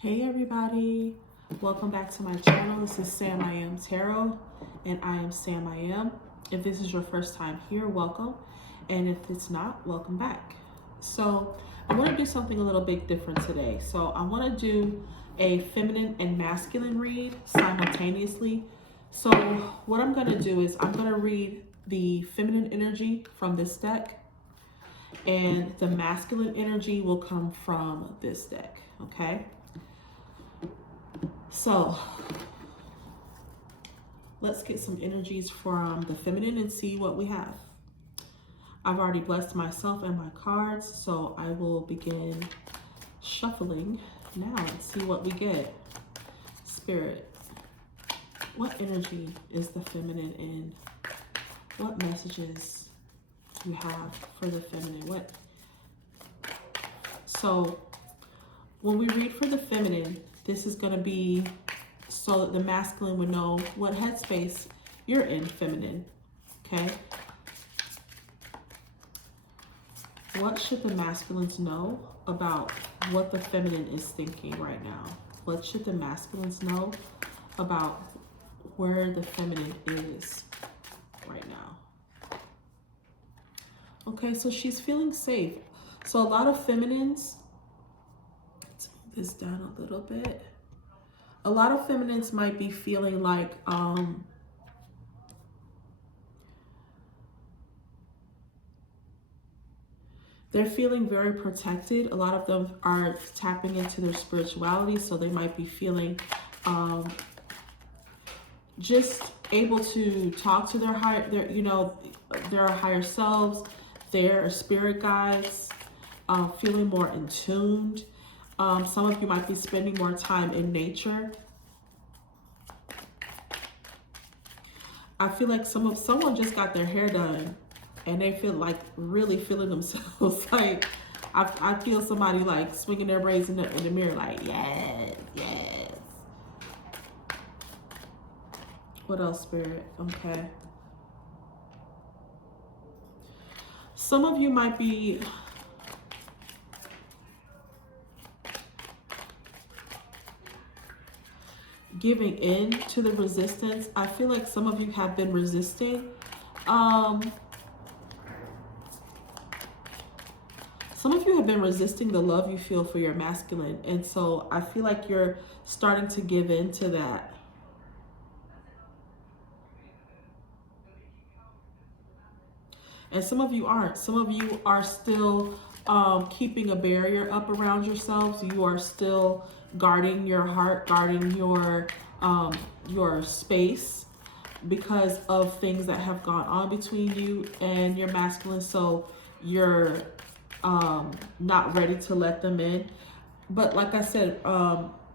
Hey everybody, welcome back to my channel. This is SamIAmTarot and I am SamIAm. If this is your first time here, welcome. And if it's not, welcome back. So I want to do something a little bit different today. So I want to do a feminine and masculine read simultaneously. So what I'm going to do is I'm going to read the feminine energy from this deck and the masculine energy will come from this deck, okay? So let's get some energies from the feminine and see what we have. I've already blessed myself and my cards, so I will begin shuffling now and see what we get. Spirit, what energy is the feminine in? What messages do you have for the feminine? So when we read for the feminine, this is going to be so that the masculine would know what headspace you're in, feminine, okay? What should the masculines know about what the feminine is thinking right now? What should the masculines know about where the feminine is right now? Okay, so she's feeling safe. So a lot of feminines, let's move this down a little bit. A lot of feminines might be feeling like they're feeling very protected. A lot of them are tapping into their spirituality, so they might be feeling just able to talk to their higher selves, their spirit guides, feeling more in tuned. Some of you might be spending more time in nature. I feel like someone just got their hair done and they feel like really feeling themselves. Like I feel somebody like swinging their braids in the mirror like, yes, yes. What else, Spirit? Okay. Some of you might be giving in to the resistance. I feel like some of you have been resisting. Some of you have been resisting the love you feel for your masculine. And so I feel like you're starting to give in to that. And some of you aren't. Some of you are still keeping a barrier up around yourselves. You are still guarding your heart, guarding your space because of things that have gone on between you and your masculine. So you're not ready to let them in. But like I said,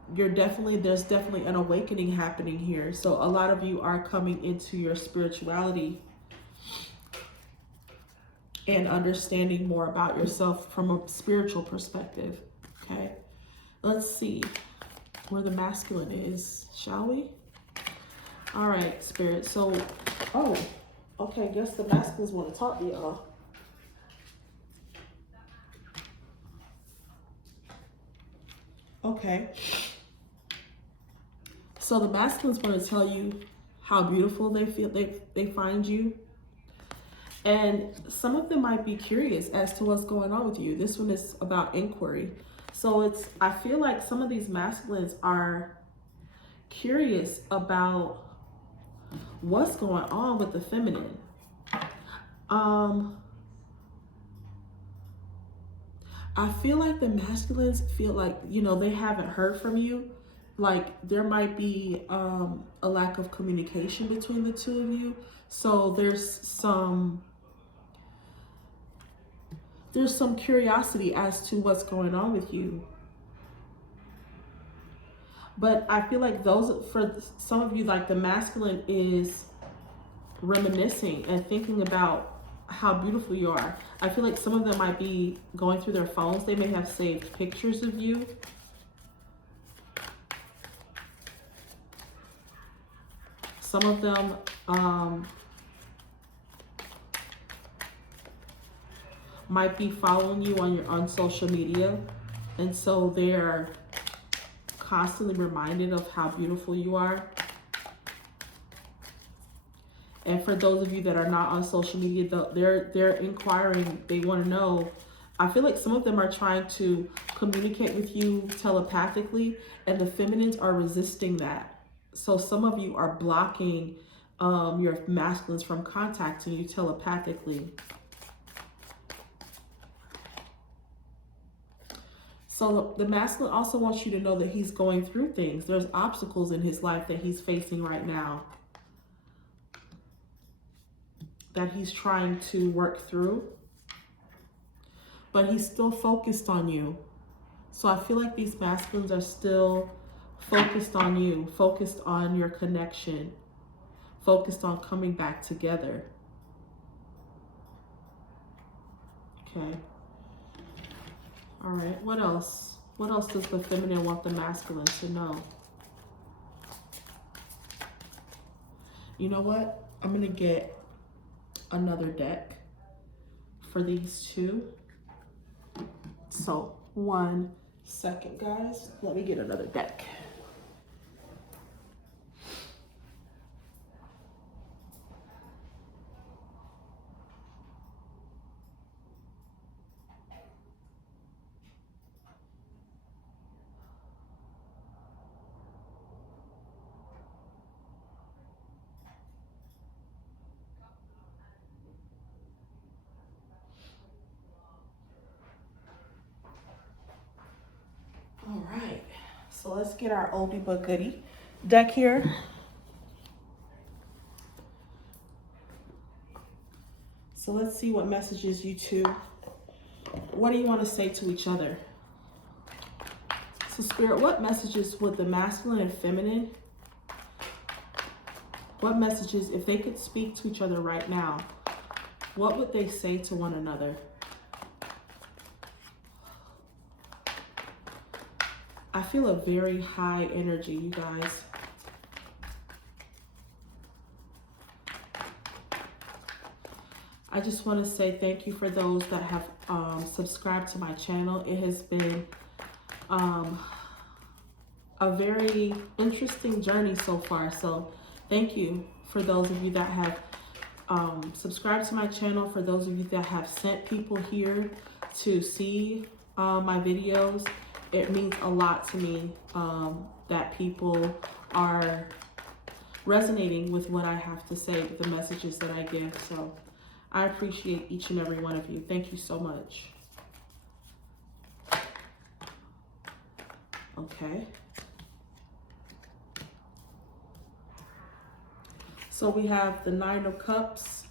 there's definitely an awakening happening here. So a lot of you are coming into your spirituality and understanding more about yourself from a spiritual perspective, okay? Let's see where the masculine is, shall we? All right, Spirit. So, okay, guess the masculines want to talk to y'all. Okay. So the masculines want to tell you how beautiful they feel, they find you. And some of them might be curious as to what's going on with you. This one is about inquiry. So I feel like some of these masculines are curious about what's going on with the feminine. I feel like the masculines feel like, they haven't heard from you. Like there might be a lack of communication between the two of you. So there's some curiosity as to what's going on with you. But I feel like for some of you, like the masculine is reminiscing and thinking about how beautiful you are. I feel like some of them might be going through their phones. They may have saved pictures of you. Some of them might be following you on social media, and so they're constantly reminded of how beautiful you are. And for those of you that are not on social media, they're inquiring, they want to know. I feel like some of them are trying to communicate with you telepathically, and the feminines are resisting that. So some of you are blocking your masculines from contacting you telepathically. So the masculine also wants you to know that he's going through things. There's obstacles in his life that he's facing right now, that he's trying to work through, but he's still focused on you. So I feel like these masculines are still focused on you, focused on your connection, focused on coming back together. Okay. All right, what else? What else does the feminine want the masculine to know? You know what? I'm going to get another deck for these two. So, 1 second, guys. Let me get another deck. All right, so let's get our oldie but goodie deck here. So let's see what messages you two, what do you want to say to each other? So Spirit, what messages would the masculine and feminine, what messages, if they could speak to each other right now, what would they say to one another? I feel a very high energy, you guys. I just want to say thank you for those that have subscribed to my channel. It has been a very interesting journey so far. So thank you for those of you that have subscribed to my channel, for those of you that have sent people here to see my videos. It means a lot to me that people are resonating with what I have to say, with the messages that I give. So I appreciate each and every one of you. Thank you so much. Okay. So we have the 9 of Cups,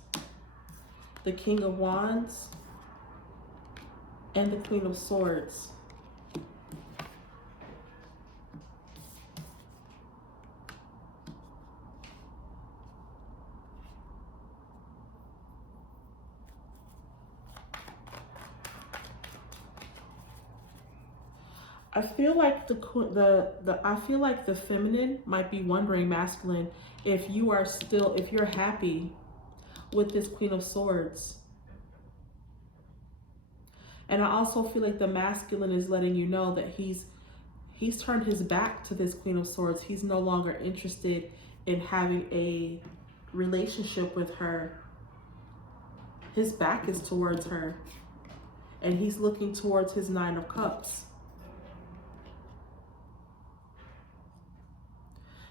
the King of Wands, and the Queen of Swords. I feel like I feel like the feminine might be wondering, masculine, if you're happy with this Queen of Swords. And I also feel like the masculine is letting you know that he's turned his back to this Queen of Swords. He's no longer interested in having a relationship with her. His back is towards her, and he's looking towards his 9 of Cups.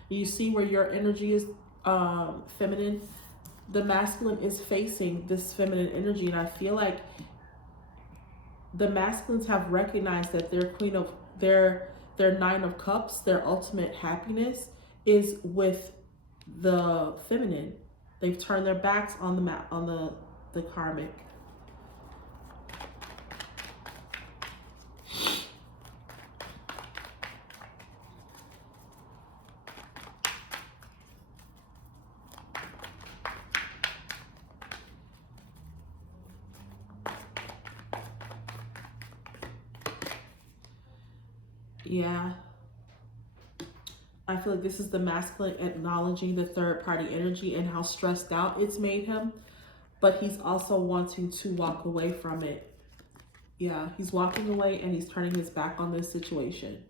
You see where your energy is feminine. The masculine is facing this feminine energy, and I feel like the masculines have recognized that their 9 of Cups, their ultimate happiness, is with the feminine. They've turned their backs on the karmic. Yeah. I feel like this is the masculine acknowledging the third party energy and how stressed out it's made him, but he's also wanting to walk away from it. Yeah, he's walking away and he's turning his back on this situation.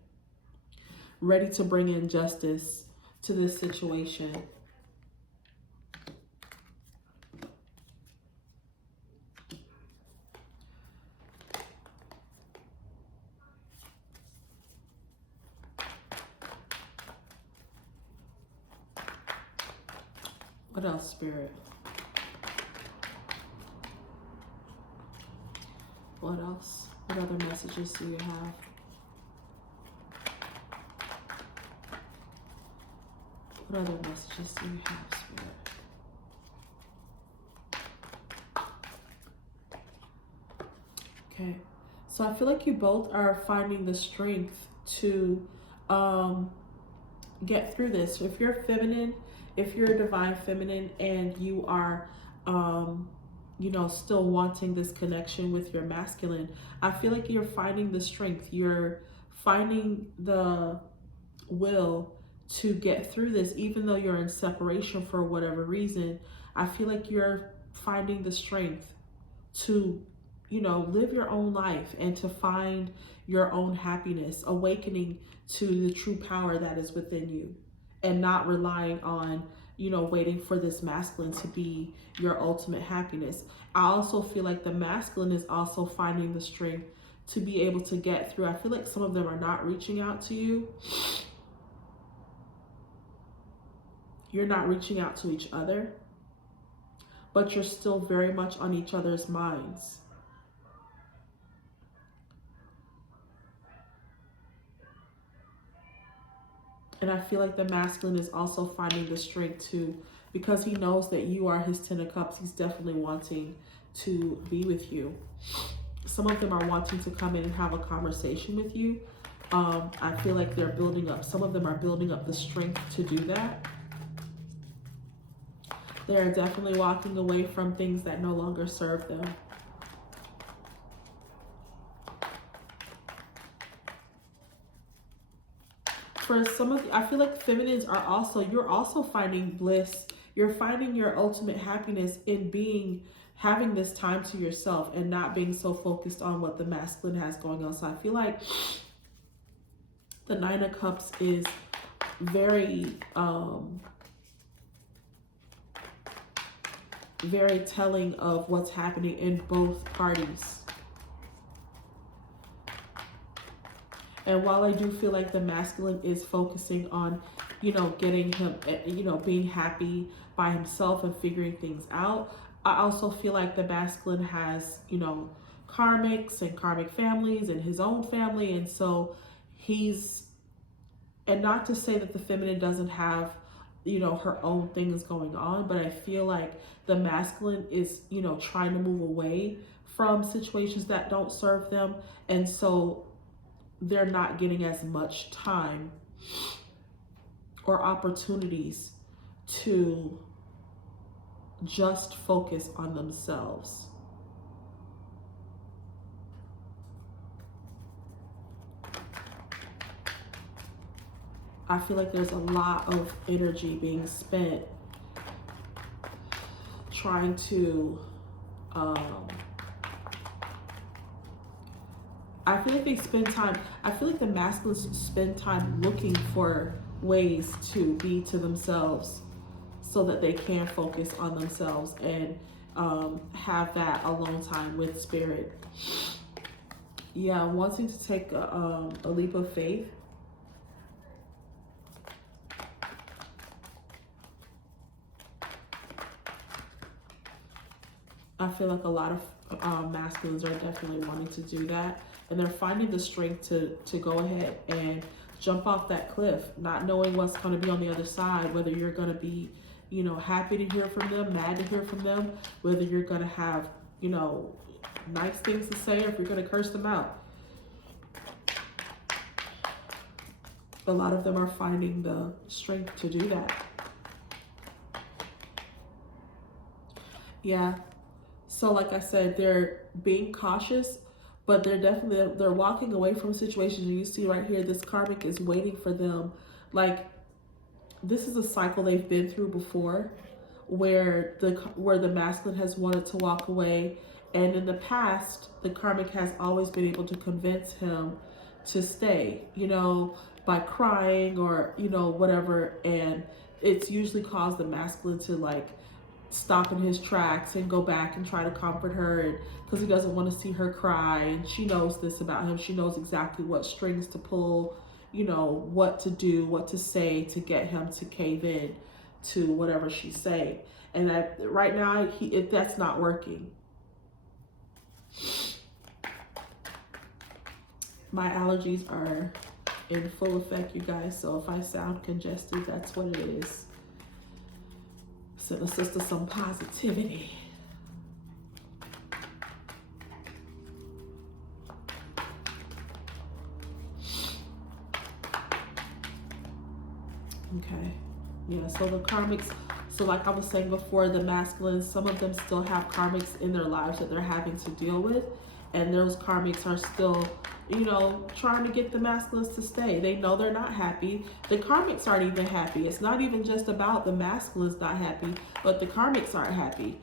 ready to bring in justice to this situation. What else, Spirit? What else? What other messages do you have? What other messages do you have, Spirit? Okay. So I feel like you both are finding the strength to get through this. So if you're feminine, if you're a divine feminine and you are, you know, still wanting this connection with your masculine, I feel like you're finding the strength. You're finding the will to get through this, even though you're in separation for whatever reason. I feel like you're finding the strength to, you know, live your own life and to find your own happiness, awakening to the true power that is within you, and not relying on, you know, waiting for this masculine to be your ultimate happiness. I also feel like the masculine is also finding the strength to be able to get through. I feel like some of them are not reaching out to you. You're not reaching out to each other, but you're still very much on each other's minds. And I feel like the masculine is also finding the strength to, because he knows that you are his 10 of cups, he's definitely wanting to be with you. Some of them are wanting to come in and have a conversation with you. I feel like they're building up, some of them are building up the strength to do that. They're definitely walking away from things that no longer serve them. For some of you, I feel like feminines are also, you're also finding bliss. You're finding your ultimate happiness in having this time to yourself and not being so focused on what the masculine has going on. So I feel like the 9 of Cups is very, very telling of what's happening in both parties. And while I do feel like the masculine is focusing on, you know, getting him, you know, being happy by himself and figuring things out, I also feel like the masculine has, you know, karmics and karmic families and his own family. And so he's, and not to say that the feminine doesn't have, you know, her own things going on, but I feel like the masculine is, you know, trying to move away from situations that don't serve them. And so they're not getting as much time or opportunities to just focus on themselves. I feel like there's a lot of energy being spent trying to I feel like they spend time, I feel like the masculines spend time looking for ways to be to themselves so that they can focus on themselves and have that alone time with spirit. Yeah, wanting to take a leap of faith. I feel like a lot of masculines are definitely wanting to do that. And they're finding the strength to go ahead and jump off that cliff, not knowing what's going to be on the other side, whether you're going to be, you know, happy to hear from them, mad to hear from them, whether you're going to have, you know, nice things to say, or if you're going to curse them out. A lot of them are finding the strength to do that. Yeah. So like I said, they're being cautious, but they're walking away from situations. You see right here, this karmic is waiting for them. Like, this is a cycle they've been through before, where the masculine has wanted to walk away, and in the past, the karmic has always been able to convince him to stay. You know, by crying or, you know, whatever. And it's usually caused the masculine to like stop in his tracks and go back and try to comfort her, and because he doesn't want to see her cry. And she knows this about him. She knows exactly what strings to pull, you know, what to do, what to say to get him to cave in to whatever she's saying. And right now, that's not working. My allergies are in full effect, you guys. So if I sound congested, that's what it is. Send a sister some positivity. Okay. Yeah, so the karmics, so like I was saying before, the masculines, some of them still have karmics in their lives that they're having to deal with. And those karmics are still, you know, trying to get the masculines to stay. They know they're not happy. The karmics aren't even happy. It's not even just about the masculines not happy, but the karmics aren't happy.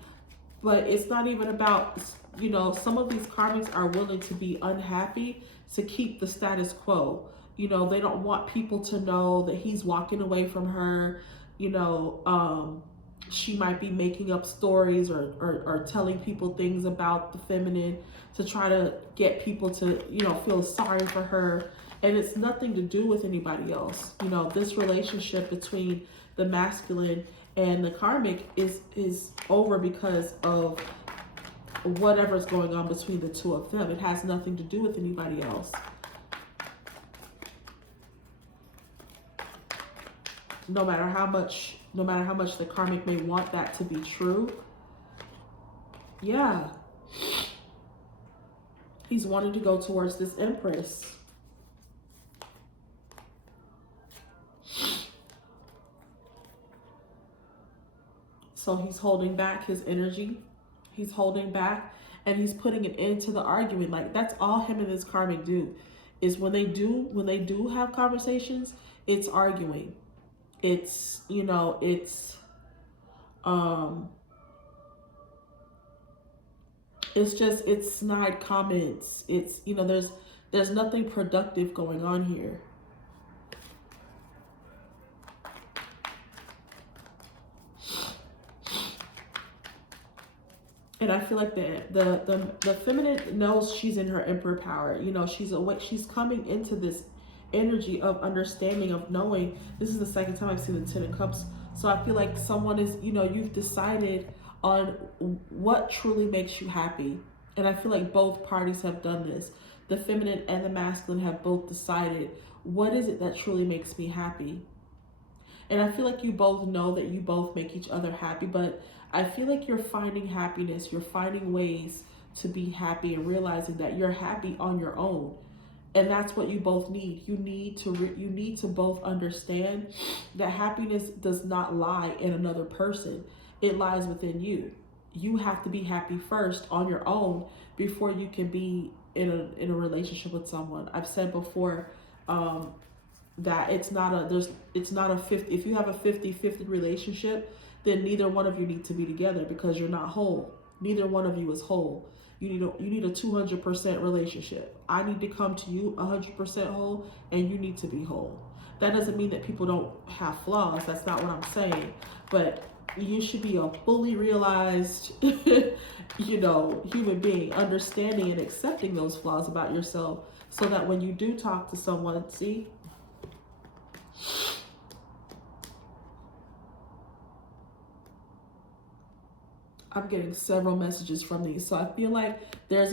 But it's not even about, you know, some of these karmics are willing to be unhappy to keep the status quo. You know, they don't want people to know that he's walking away from her. You know, she might be making up stories or telling people things about the feminine to try to get people to, you know, feel sorry for her. And it's nothing to do with anybody else. You know, this relationship between the masculine and the karmic is over because of whatever's going on between the two of them. It has nothing to do with anybody else. No matter how much the karmic may want that to be true. Yeah. He's wanting to go towards this Empress. So he's holding back his energy. He's holding back and he's putting an end to the argument. Like, that's all him and his karmic do, is when they do have conversations, it's arguing. It's, you know, it's just, it's snide comments. It's, you know, there's nothing productive going on here. And I feel like the feminine knows she's in her emperor power. You know, she's coming into this energy of understanding, of knowing. This is the second time I've seen the Ten of Cups. So I feel like someone is, you know, you've decided on what truly makes you happy. And I feel like both parties have done this. The feminine and the masculine have both decided, what is it that truly makes me happy? And I feel like you both know that you both make each other happy, but I feel like you're finding happiness. You're finding ways to be happy and realizing that you're happy on your own. And that's what you both need. You need to both understand that happiness does not lie in another person. It lies within you. You have to be happy first on your own before you can be in a relationship with someone. I've said before that it's not a 50. If you have a 50-50 relationship, then neither one of you need to be together, because you're not whole. Neither one of you is whole. You need a 200% relationship. I need to come to you 100% whole, and you need to be whole. That doesn't mean that people don't have flaws. That's not what I'm saying. But you should be a fully realized, you know, human being, understanding and accepting those flaws about yourself, so that when you do talk to someone, see, I'm getting several messages from these. So I feel like there's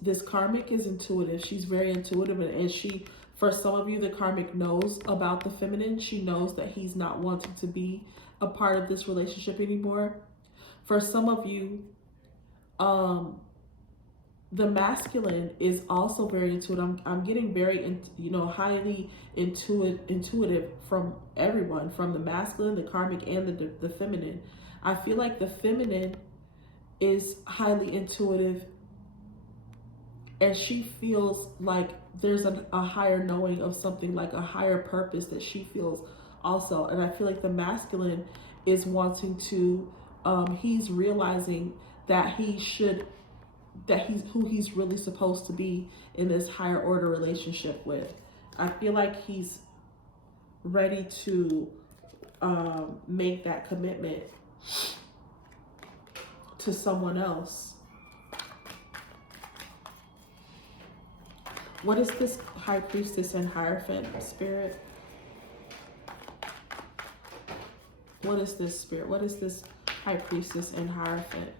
this karmic is intuitive. She's very intuitive, and she, for some of you, the karmic knows about the feminine. She knows that he's not wanting to be a part of this relationship anymore. For some of you, the masculine is also very intuitive. I'm getting very, you know, highly intuitive from everyone, from the masculine, the karmic, and the feminine. I feel like the feminine is highly intuitive, and she feels like there's a higher knowing of something, like a higher purpose that she feels also. And I feel like the masculine is wanting to, he's realizing that he's who he's really supposed to be in this higher order relationship with. I feel like he's ready to make that commitment to someone else. What is this High Priestess and Hierophant spirit? What is this spirit? What is this High Priestess and Hierophant?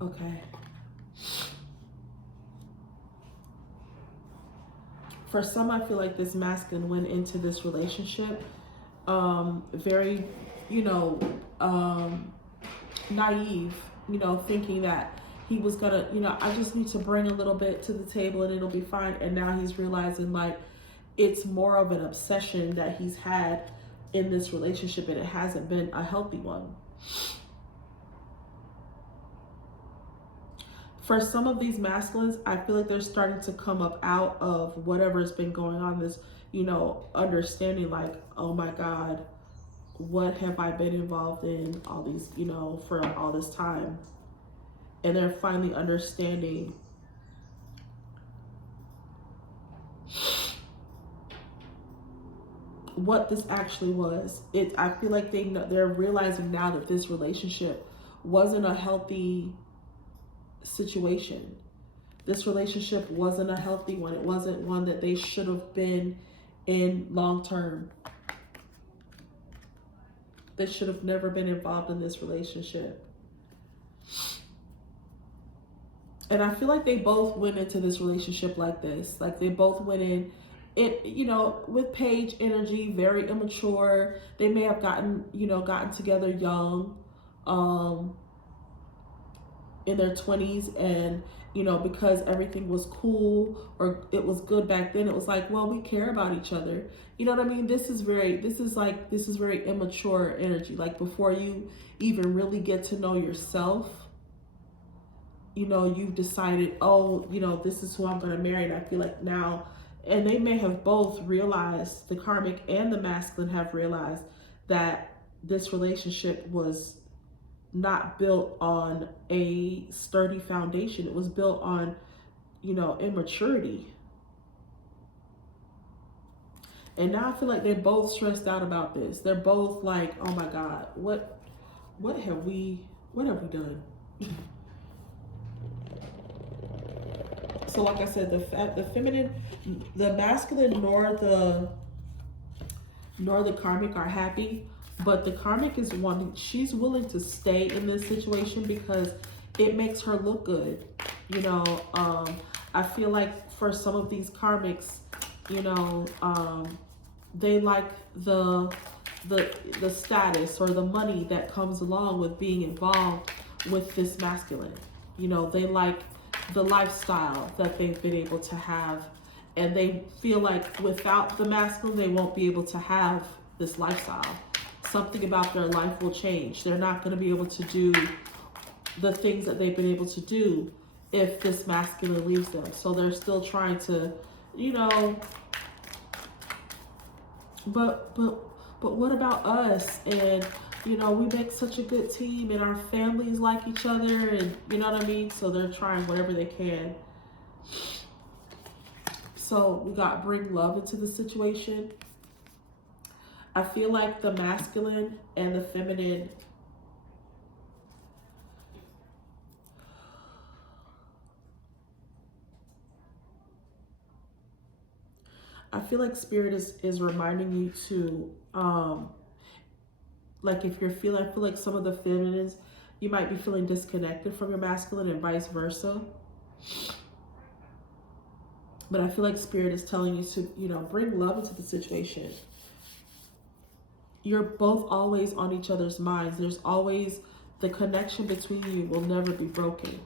Okay. For some, I feel like this masculine went into this relationship very, naive, thinking that he was gonna, I just need to bring a little bit to the table and it'll be fine. And now he's realizing like it's more of an obsession that he's had in this relationship and it hasn't been a healthy one. For some of these masculines, I feel like they're starting to come up out of whatever's been going on, this, understanding like, oh my God, what have I been involved in all these, for all this time? And they're finally understanding what this actually was. I feel like they're realizing now that this relationship wasn't a healthy situation. This relationship wasn't a healthy one. It wasn't one that they should have been in long term. They should have never been involved in this relationship. And I feel like they both went into this relationship like this. Like they both went in it, with page energy, very immature. They may have gotten together young, in their 20s, and because everything was cool or it was good back then, it was like, well, we care about each other. You know what I mean? This is very immature energy. Like before you even really get to know yourself, you've decided, oh, this is who I'm going to marry. And I feel like now, and they may have both realized, the karmic and the masculine have realized that this relationship was not built on a sturdy foundation. It was built on, immaturity. And now I feel like they're both stressed out about this. They're both like, oh my God, what have we done? So like I said, the feminine, the masculine nor the karmic are happy. But the karmic is one, she's willing to stay in this situation because it makes her look good. I feel like for some of these karmics, they like the status or the money that comes along with being involved with this masculine. They like the lifestyle that they've been able to have, and they feel like without the masculine, they won't be able to have this lifestyle. Something about their life will change. They're not going to be able to do the things that they've been able to do if this masculine leaves them. So they're still trying to, but what about us? And, we make such a good team and our families like each other, and you know what I mean? So they're trying whatever they can. So we got bring love into the situation. I feel like the masculine and the feminine, I feel like spirit is reminding you to, like if you're feeling, I feel like some of the feminines, you might be feeling disconnected from your masculine and vice versa. But I feel like spirit is telling you to, bring love into the situation. You're both always on each other's minds. There's always, the connection between you will never be broken.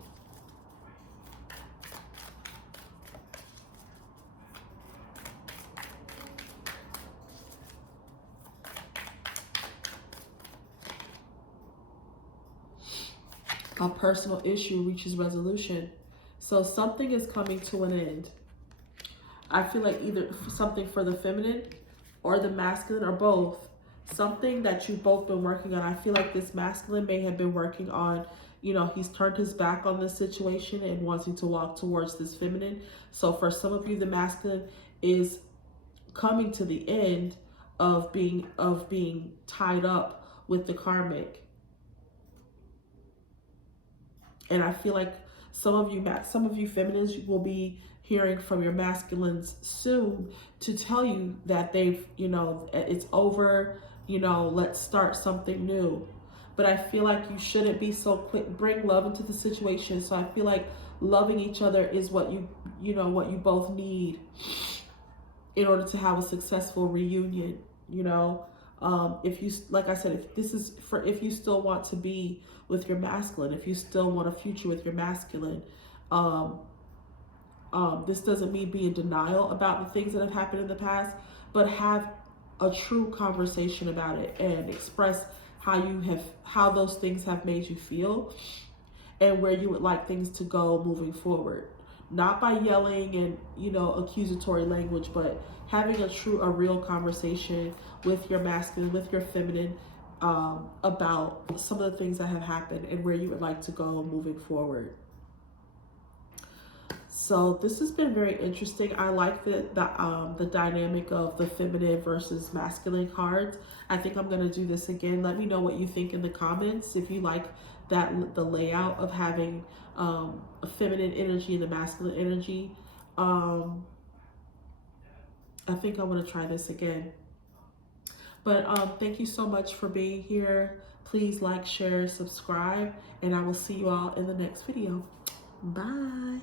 A personal issue reaches resolution. So something is coming to an end. I feel like either something for the feminine or the masculine or both. Something that you've both been working on. I feel like this masculine may have been working on, you know, he's turned his back on this situation and wanting to walk towards this feminine. So for some of you, the masculine is coming to the end of being tied up with the karmic. And I feel like some of you feminines will be hearing from your masculines soon to tell you that they've, you know, it's over, you know, let's start something new. But I feel like you shouldn't be so quick. Bring love into the situation. So I feel like loving each other is what you know, what you both need in order to have a successful reunion, you know. If you, like I said, if you still want to be with your masculine, if you still want a future with your masculine, this doesn't mean be in denial about the things that have happened in the past, but have a true conversation about it and express how those things have made you feel and where you would like things to go moving forward. Not by yelling and, you know, accusatory language, but having a real conversation with your masculine, with your feminine, about some of the things that have happened and where you would like to go moving forward. So this has been very interesting. I like the dynamic of the feminine versus masculine cards. I think I'm going to do this again. Let me know what you think in the comments. If you like the layout of having a feminine energy and a masculine energy. I think I want to try this again. But thank you so much for being here. Please like, share, subscribe, and I will see you all in the next video. Bye.